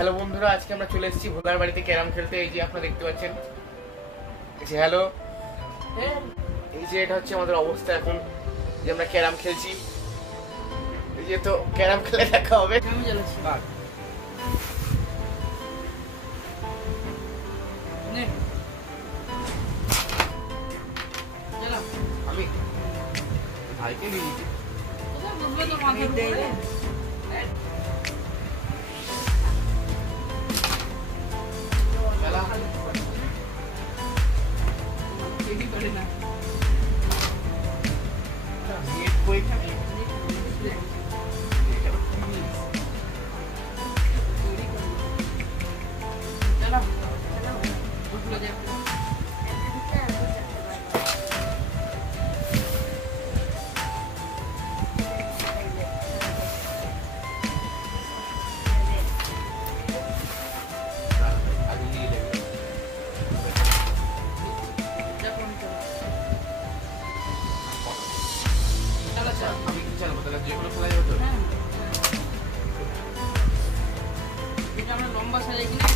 Hello বন্ধুরা, আজকে আমরা চলে এসেছি ভোলার বাড়িতে ক্যারাম খেলতে। এই যে আপনারা দেখতে পাচ্ছেন, এই যে হ্যালো, এই যে এটা হচ্ছে আমাদের অবস্থা এখন, যে আমরা ক্যারাম খেলছি। এই যে তো ক্যারাম খেলে দেখা হবে। আমি ভাইকে নিয়ে লম্বা সাজাই কিনে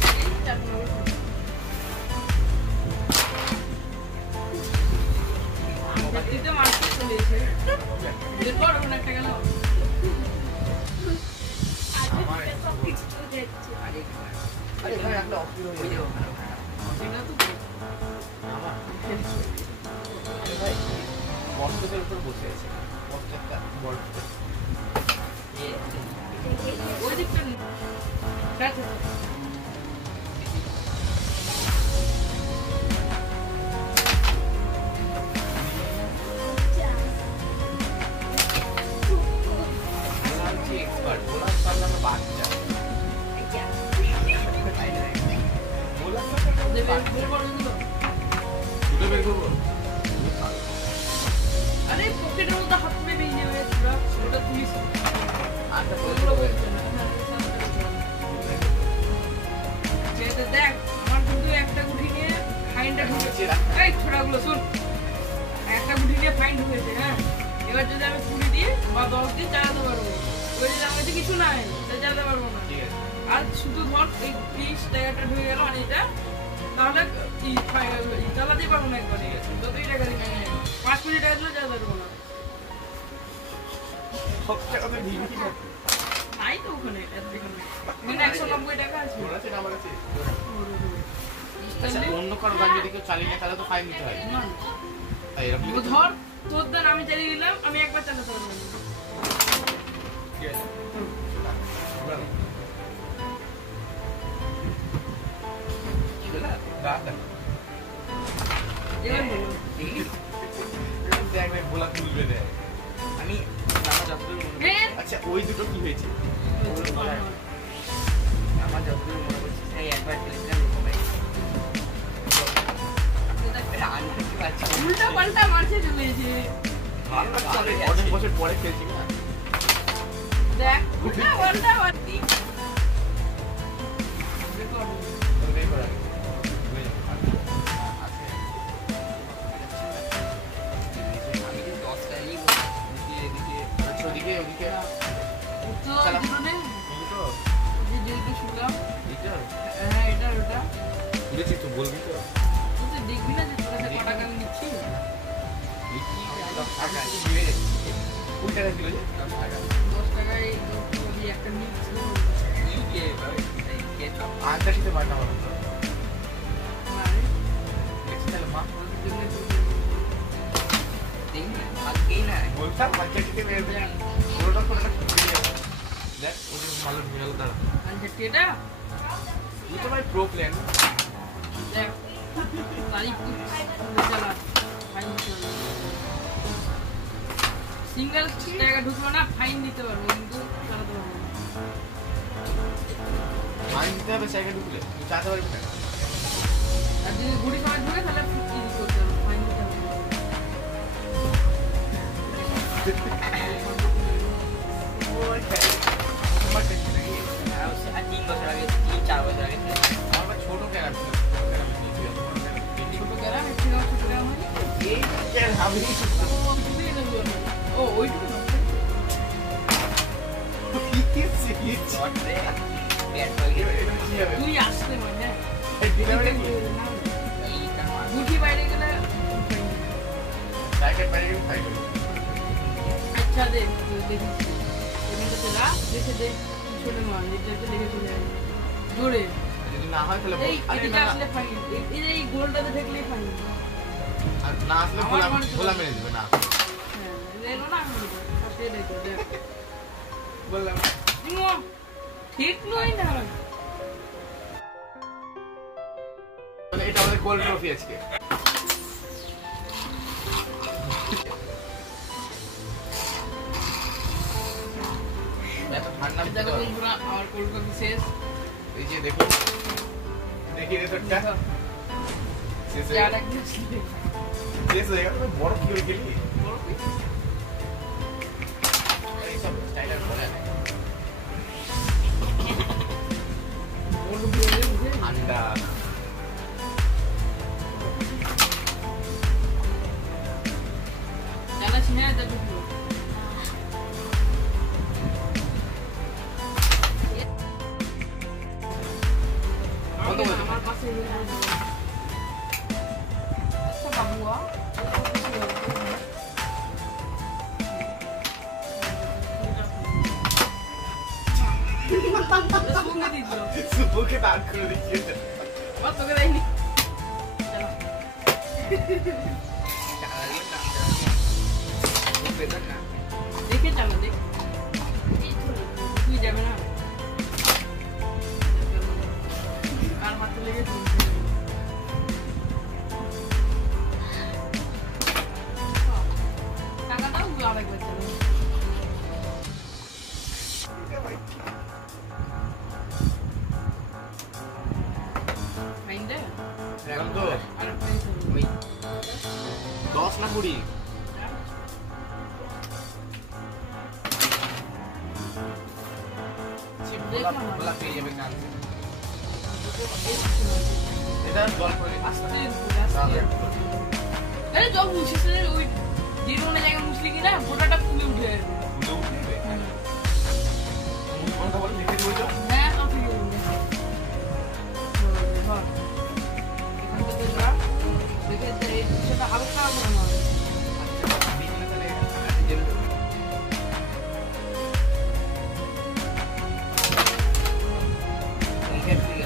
মারতে চলে এসে এরপর একটা গেল বস্তুদের উপর বসে আছে প্রত্যেকটা বড় ওই দিকটা আরে পকেটের মধ্যে হাত মেরে নিয়ে যাবে ওটা পুলিশ দেখ আমার কিন্তু একটা গুটি নিয়ে ফাইনটা ঢুকেছে। এই ছোটাগুলো শুন, একটা গুটি নিয়ে ফাইন ঢুকেছে। হ্যাঁ, এবার যদি আমি 20 দিই বা 10 দিই চালাতে পারবো, ওই যদি আমার কাছে কিছু নাই চালাতে পারবো না। আর শুধু ধর এই 30 টাকাটা ঢুকে গেল আর এটা, তাহলে চালাতেই পারবো না একবারে। যতই টাকা দিই 5 কোটি টাকা দিলে চালাতে পারবো না। নাই তো ওখানে 190 টাকা আছে। অন্য কারো গান যদি কেউ চালিয়ে তাহলে তো ফাইন দিতে হয়। ধর তোর দান আমি চালিয়ে দিলাম, আমি একবার চালাতে পারবো না। আচ্ছা ওই দুটো কি হয়েছে আমার যতদূর মনে করছি সেই একবার উল্টা পাল্টা মারছে চলেছে। অনেক বছর পরে খেলছি না, দেখ উল্টা পাল্টা মারছি। বলবি তো দেখবি না যে তোর কাছে কত টাকা নিচ্ছি? 10 টাকা ছিল, 10 টাকায় একটা নিচ্ছিল। আন্দাজিতে বাড়না হলো তো ভাগ্যেই না বলতাম বাচ্চাটিতে বের হয়ে পুরোটা পুরোটা দেখ ওদের ভালো ঢুকে গেল। তারা এটা তুই তো ভাই প্রো প্ল্যান দেখ তারিখ চালা সিঙ্গেল টাকা ঢুকলো না ফাইন দিতে পারবো, কিন্তু চালাতে পারবো না। ফাইন দিতে হবে জায়গা ঢুকলে তুই চালাতে পারবি না। আর যদি গুড়ি মাছ ঢুকে তাহলে করতে হবে, ফাইন দিতে হবে। আর 3 বছর আগে 3-4 বছর আগে আমার ছোট ক্যারাম ছিল। ছোট ক্যারাম ছিল, ছোট ক্যারাম এই ক্যারাম ও ওইটুকু না কি কি ব্যাট তুই আসতে মানে না গুটি বাইরে গেলে সাইকেল বাইরে গেলে খাই করি আচ্ছা দে দেখি এখানে তো না দেখে দে ছোট মান যেটা লিখে চলে যায় জোরে যদি না হয় তাহলে এই এটা আসলে ফাইন এই গোলটাতে ঠেকলেই ফাইন আর না আসলে গোলা মেরে দিবে না হ্যাঁ এলো না ফার্স্টে দেখো দেখ বললাম ঠিক নয় না মানে এটা আমাদের গোল্ড ট্রফি আজকে এত ঠান্ডা দেখো বন্ধুরা আমার গোল্ড ট্রফি শেষ এই যে দেখো দেখি রেসর্টটা শেষ হয়ে যার গেল একদম শেষ হয়ে গেল বড় কি হয়ে গেলি বড় কি এই সব স্টাইলার বলে না বড় বলে বুঝে আন্ডা জানা চিনা দেখো কত বলছো আমার পাশে আচ্ছা বাবুয়া সঙ্গে দিছিল সুপুকে দাঁড় করে দিচ্ছে আমার তোকে দেয়নি দেখে চালা দেখ তুই যাবে না আর মাত্র লেগে টাকাটাও আরেকবার চালা ফাইন দে এখন তো আর ফাইন ওই 10 না 20 গোলা পেয়ে যাবে কান এটা জল করে আস্তে আরে জল মুছিস রে ওই দিরুনে জায়গা মুছলি কি না ফোটাটা ফুলে উঠে আসবে গুলো উঠবে কোনটা বলে লিখে দিয়েছো হ্যাঁ তো ঠিক আছে হ্যাঁ এখান থেকে যা দেখে সেটা হালকা করে না আচ্ছা দিনে তাহলে জেল দেবো এইখান থেকে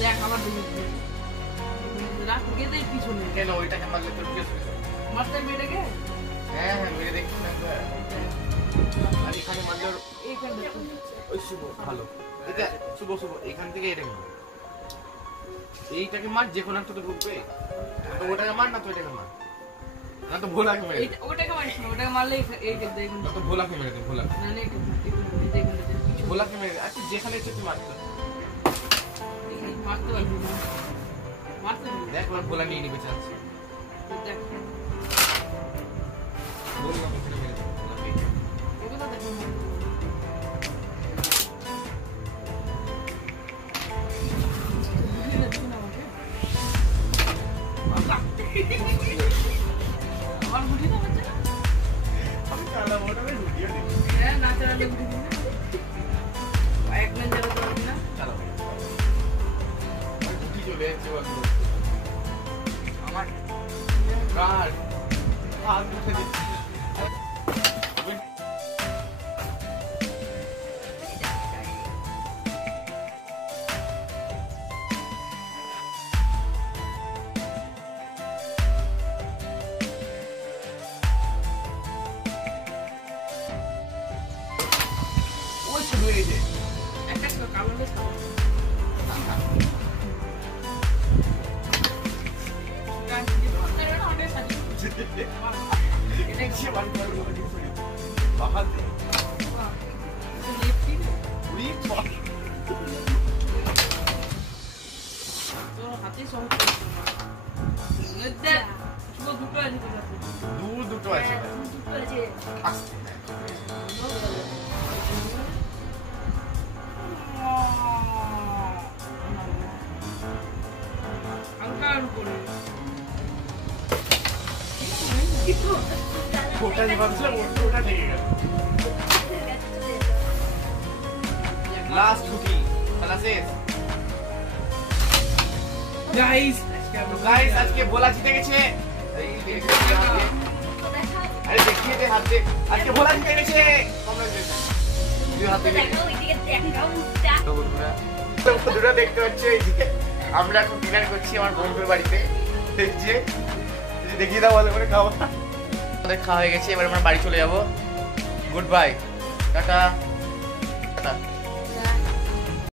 দেখ আমার রাখ গেদের পিছনে কেন ওইটাকে মারলে তোর কি হবে মারতে মেয়েটাকে হ্যাঁ হ্যাঁ মেরে দেখছি না একবার আর এখানে মারলে এইখানটা ওই শুভ ভালো এটা শুভ শুভ এখান থেকে এটাকে মার এইটাকে মার যে কোনো একটা তো ঢুকবে তো ওটাকে মার না তো এটাকে মার না তো ভোলাকে মেরে দে ওটাকে মারিস না ওটাকে মারলে এই দেখুন না তো ভোলাকে মেরে দে ভোলা না না দেখুন ভোলাকে মেরে দে আচ্ছা যেখানে ইচ্ছে তুই মারতে মারতে পারবি না মারতে পারবি দেখ ওরা ভোলা নিয়ে নিবে চাচ্ছে দেখ বললাম এখানে মেরে দে ভোলা পেয়ে যাবে। এগুলো দেখুন আমার বুঝি না হচ্ছে না আমি চালা মোটরে ঢুকিয়ে দিই হ্যাঁ না চালালে বুঝি না এক মিনিট চালাতে পারবি না চালা ঢুকি চলে যাচ্ছে বলতো আমার কার হাত উঠে দিচ্ছি ওই শুরু হয়ে গেছে একটা কালো বেশ এটা কি বাড়ি করে বলে দিছি বাহাতে উড়ি দূর দুটো আছে আসতে হালকার উপরে ওটা যে ভাবছিলাম ওটা থেকে গেল। লাস্ট ছুটি খেলা শেষ। গাইস তো গাইস আজকে ভোলা জিতে গেছে। আরে দেখিয়ে দে হাত দে, আজকে ভোলা জিতে গেছে। কংগ্রেচুলেশন। তুই হাত দে। তো বন্ধুরা বন্ধুরা দেখতে পাচ্ছ এইদিকে আমরা এখন ডিনার করছি আমার বন্ধুর বাড়িতে। দেখছে দেখিয়ে দাও ভালো করে খাওয়া। আমাদের খাওয়া হয়ে গেছে, এবার আমরা বাড়ি চলে যাবো। Good bye, tata.